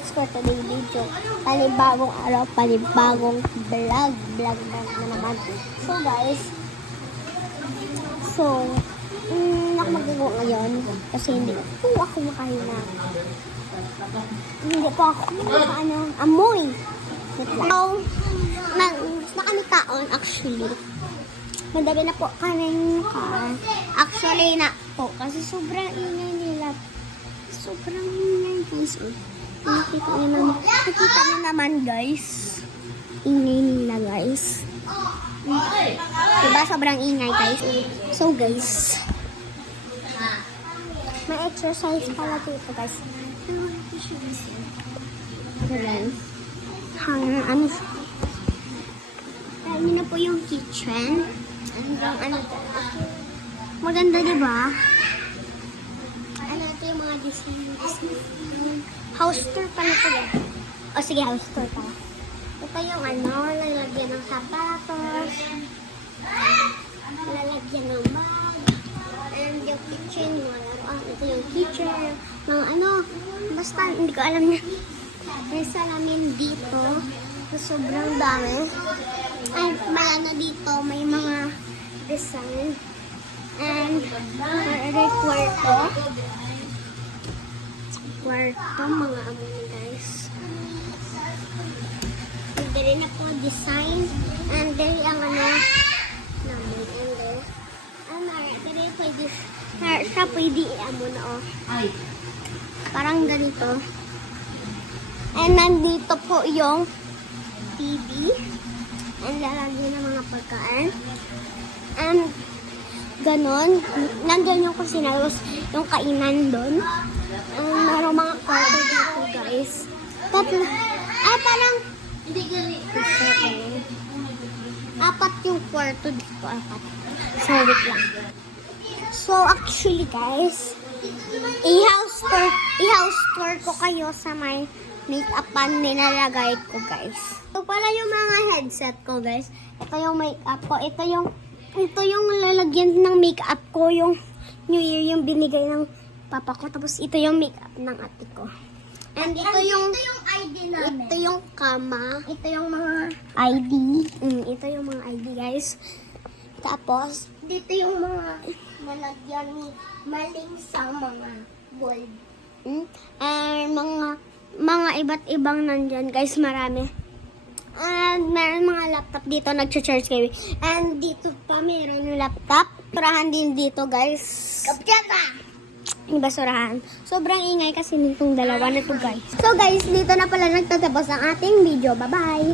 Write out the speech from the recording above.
guys for today video. Panibagong araw, panibagong vlog na naman. So guys, nakamagawa ngayon kasi hindi po ako makahinga. Hindi po ako amoy. So, na kami taon actually. Madami na po kami actually na po kasi sobrang ingay nila. Sobrang ingay guys. Nakita niyo naman guys. Ingay nila guys. Diba sobrang ingay guys. So guys, may exercise pala dito guys. Ayun na po yung kitchen. Maganda diba? Ano ito yung mga design. House tour pala ito eh. O sige, house tour pala. Ito yung lalagyan ng sapatos. Lalagyan ng bag. And yung kitchen, mga laruan. Ito yung kitchen. Mga basta hindi ko alam na. May salamin dito. Sobrang dami. Ay, may dito. May mga design. And kwarto. Kwarto, mga guys. Dali na po design. And dali ang namin. And dali pwede. Siya pwede na parang ganito. And nandito po yung TV. And lalagyan ng mga pagkain. And ganon. Nandun yung kusina. Yung kainan doon. Mayroong mga kwarto dito guys. Parang hindi ganito. Apat yung kwarto dito. Apat. So wait lang. So actually guys, i-house tour ko kayo sa may makeup pan nilalagay ko guys. Ito pala yung mga headset ko guys. Ito yung makeup ko. Ito yung lalagyan ng makeup ko. Yung New Year yung binigay ng papa ko. Tapos ito yung makeup ng ate ko. And ito yung ID namin. Ito yung kama. Ito yung mga ID. Ito yung mga ID guys. Tapos dito yung mga nalagyan ni maling sa mga gold. And mga iba't ibang nandyan guys, marami. And meron mga laptop dito, nag-charge kayo. And dito pa meron yung laptop. Turahan din dito guys. Basurahan. Sobrang ingay kasi nitong dalawa na to guys. So guys, dito na pala nagtatapos ang ating video. Bye bye!